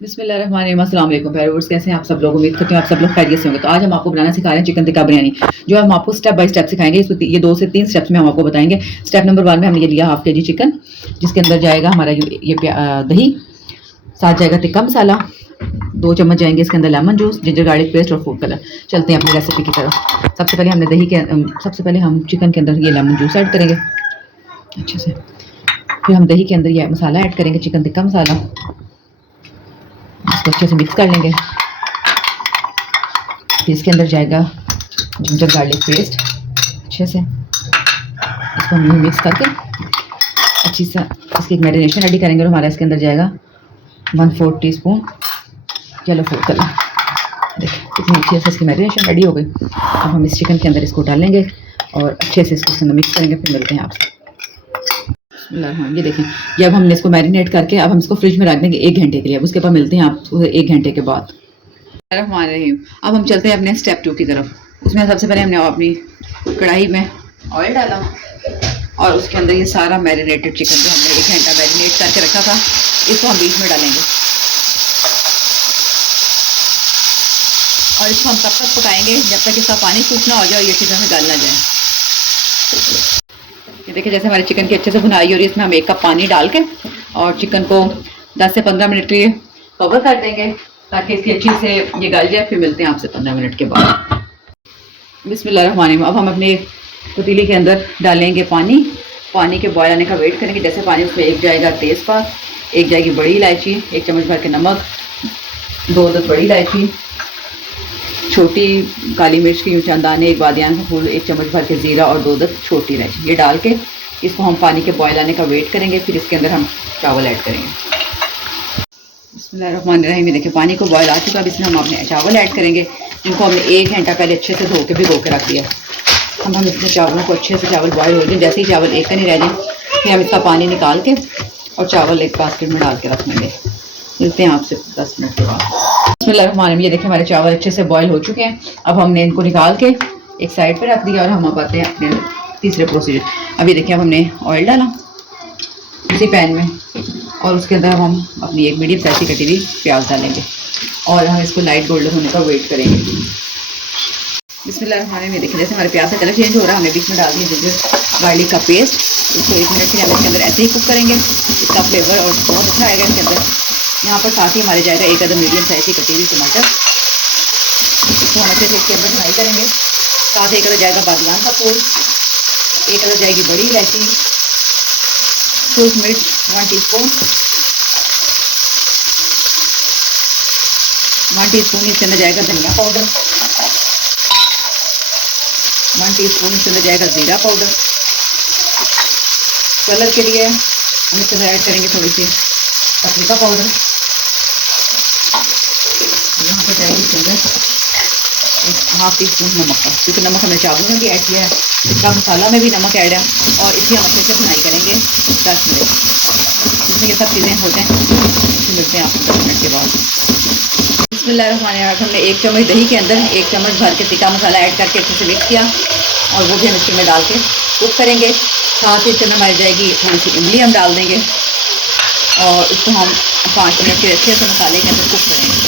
बिस्मिल्लाहिर्रहमानिर्रहीम। अस्सलाम वालेकुम व्यूअर्स, कैसे हैं आप सब लोग। उम्मीद करती हूँ आप सब लोग खैरियत से होंगे। तो आज हम आपको बनाना सिखा रहे हैं चिकन टिक्का बिरयानी, जो हम आपको स्टेप बाय स्टेप सिखाएंगे। ये 2 से 3 स्टेप्स में हम आपको बताएंगे। स्टेप नंबर 1 में हमने ये लिया हाफ के जी चिकन, जिसके अंदर जाएगा हमारा ये दही, साथ जाएगा टिक्का मसाला, 2 चम्मच जाएंगे इसके अंदर lemon juice, ginger garlic paste और फूड कलर। चलते हैं अपनी रेसिपी की तरफ। सबसे पहले हम चिकन के अंदर ये लेमन जूस ऐड करेंगे अच्छे से। फिर हम दही के अंदर ये मसाला ऐड करेंगे, चिकन टिक्का मसाला। इसको अच्छे से मिक्स कर लेंगे। फिर इसके अंदर जाएगा जिंजर गार्लिक पेस्ट, अच्छे से इसको हम मिक्स करके अच्छी सा इसकी एक मैरिनेशन रेडी करेंगे। और हमारा इसके अंदर जाएगा 1/4 टीस्पून येलो फूड कलर। देखिए कितनी अच्छी से इसकी मैरिनेशन रेडी हो गई। अब हम इस चिकन के अंदर इसको डालेंगे और अच्छे से इसको अंदर मिक्स करेंगे। फिर मिलते हैं आपसे। हाँ, ये देखें, ये अब हमने इसको मैरिनेट करके अब हम इसको फ्रिज में रख देंगे 1 घंटे के लिए। अब उसके बाद मिलते हैं आपको 1 घंटे के बाद। अब हम चलते हैं अपने स्टेप 2 की तरफ। उसमें सबसे पहले हमने अपनी कढ़ाई में ऑयल डाला और उसके अंदर ये सारा मैरिनेटेड चिकन जो हमने 1 घंटा मैरिनेट करके रखा था, इसको हम बीच में डालेंगे। और इसको हम तब तक पकाएंगे जब तक इसका पानी सूखना हो जाए और ये अच्छी तरह से गल ना जाए। ये देखिए, जैसे हमारे चिकन की अच्छे से भुनाई हो रही है, इसमें हम 1 कप पानी डाल के और चिकन को 10 से 15 मिनट के लिए कवर कर देंगे ताकि इसकी अच्छी से ये गल जाए। फिर मिलते हैं आपसे 15 मिनट के बाद। बिस्मिल्लाहिर्रहमानिर्रहीम। अब हम अपने पतीली के अंदर डालेंगे पानी के बॉयल आने का वेट करेंगे। जैसे पानी, उसमें एक जाएगा तेज़पात, एक जाएगी बड़ी इलायची, 1 चम्मच भर के नमक, 2 बड़ी इलायची, छोटी काली मिर्च की यूँ दाने, 1 बादियान का फूल, 1 चम्मच भर के ज़ीरा और 2 छोटी इलायची। ये डाल के इसको हम पानी के बॉयल आने का वेट करेंगे। फिर इसके अंदर हम चावल ऐड करेंगे। बिस्मिल्लाहिर्रहमानिर्रहीम। ये देखिए, पानी को बॉयल आ चुका। अब इसमें हम अपने चावल ऐड करेंगे, जिनको हमने 1 घंटा पहले अच्छे से भिगो के रख दिया। अब हम इसमें चावलों को अच्छे से चावल बॉयल हो जाए, जैसे ही चावल एक नहीं रह जाए, फिर हम इसका पानी निकाल के और चावल एक बास्केट में डाल के रख लेंगे। मिलते हैं आपसे 10 मिनट के बाद। बिस्मिल्लाहिर्रहमानिर्रहीम। ये देखिए, हमारे चावल अच्छे से बॉयल हो चुके हैं। अब हमने इनको निकाल के एक साइड पे रख दिया और हम अब आते हैं अपने तीसरे प्रोसीजर। अब ये देखिए, अब हमने ऑयल डाला उसी पैन में और उसके अंदर हम अपनी एक मीडियम साइज की कटी हुई प्याज डालेंगे और हम इसको लाइट गोल्डन होने का वेट करेंगे। बिस्मिल्लाहिर्रहमानिर्रहीम। में देखिए, जैसे हमारे प्याज का कलर चेंज हो रहा है, हमने बीच में डाल दिया जिंजर गार्लिक का पेस्ट। इसको 1 मिनट के लिए हम इसके अंदर ऐसे ही कुक करेंगे। इसका फ्लेवर और बहुत अच्छा आएगा इसके अंदर। यहाँ पर साथ ही हमारे जाएगा 1 अदद मीडियम साइज की कटी हुई टमाटर। इसको हम अच्छे से इसके अंदर फ्राई करेंगे। साथ 1 अदद जाएगा बादियान का फूल, 1 अदद जाएगी बड़ी इलायची, सूख मिर्च 1 टीस्पून, 1 टीस्पून इसके अंदर जाएगा धनिया पाउडर, 1 टीस्पून इसके अंदर जाएगा ज़ीरा पाउडर। कलर के लिए हम इसके अंदर ऐड करेंगे थोड़ी सी पपरिका पाउडर। यहाँ पर जाएगी इसके अंदर 1/2 टीस्पून नमक का, क्योंकि नमक हमने चावलों में भी ऐड किया है, इसका मसाला में भी नमक ऐड है। और इसकी हम अच्छे से भुनाई करेंगे 10 मिनट। इसमें ये सब चीज़ें होते हैं। मिलते हैं आपको 10 मिनट के बाद। बिस्मिल्लाहिर्रहमानिर्रहीम। हमने 1 चम्मच दही के अंदर 1 चम्मच भर के टिक्का मसाला ऐड करके अच्छे से मिक्स किया और वो भी हम इसके में डाल के कुक करेंगे। साथ ही इसके अंदर हमारी जाएगी थोड़ी सी इमली हम डाल देंगे और इसको हम 5 मिनट के अच्छे से मसाले के अंदर कुक करेंगे।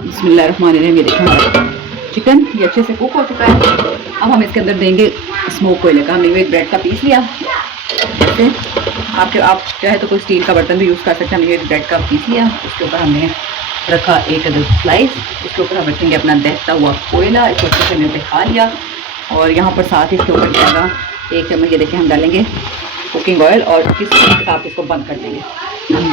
बिस्मिल्लाहिर्रहमानिर्रहीम। ये देखिए, हमारा चिकन ये अच्छे से कुक हो चुका है। अब हम इसके अंदर देंगे स्मोक कोयले का। हमने एक ब्रेड का पीस लिया, जैसे आप चाहे तो कोई स्टील का बर्तन भी यूज़ कर सकते हैं। हमने एक ब्रेड का पीस लिया, उसके ऊपर हमने रखा 1 अदद स्लाइस। उसके ऊपर हम रखेंगे अपना दहता हुआ कोयला। इसको अच्छे से हमने खा लिया और यहाँ पर साथ ही इसके ऊपर जाएगा 1 चम्मच, ये देखिए, हम डालेंगे कुकिंग ऑयल और इसकी स्टीम के साथ इसको बंद कर देंगे।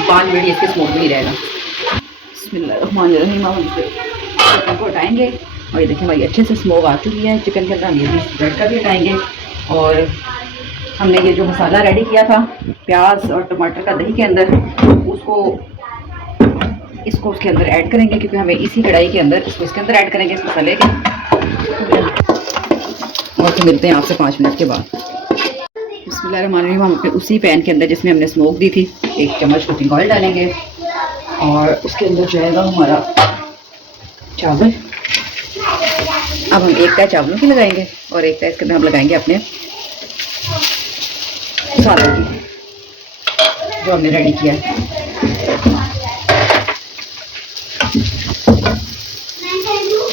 5 मिनट इसके स्मोक भी रहेगा। बिस्मिल्लाहिर्रहमानिर्रहीम। हम चिकन को हटाएंगे और ये देखिए, हमारी अच्छे से स्मोक आ चुकी है चिकन के अंदर। हम ये भी ब्रेड का भी हटाएंगे और हमने ये जो मसाला रेडी किया था प्याज और टमाटर का दही के अंदर, इसको उसके अंदर ऐड करेंगे, क्योंकि हमें इसी कढ़ाई के अंदर इसके अंदर ऐड करेंगे इस मसाले के। और फिर मिलते हैं आपसे 5 मिनट के बाद। बिस्मिल्लाहिर्रहमानिर्रहीम। हम अपने उसी पैन के अंदर जिसमें हमने स्मोक दी थी 1 चम्मच कुकिंग ऑयल डालेंगे और उसके अंदर जाएगा हमारा चावल। अब हम 1 तह चावलों की लगाएंगे और 1 तह इसके अंदर हम लगाएंगे अपने मसाले की जो हमने रेडी किया है।